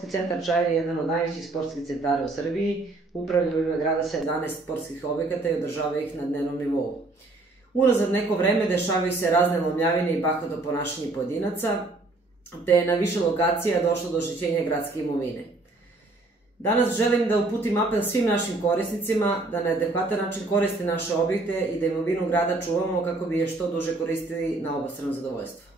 Sportski centar Čajevo je jedan od najvećih sportskih centara u Srbiji, upravlja u ime grada sa 11 sportskih objekata i održava ih na dnevnom nivou. Unazad neko vreme dešavaju se razne lomljavine i bahato ponašanje pojedinaca, te je na više lokacija došlo do oštećenja gradske imovine. Danas želim da uputim apel svim našim korisnicima da na adekvatan način koriste naše objekte i da imovinu grada čuvamo kako bi je što duže koristili na obostrano zadovoljstvo.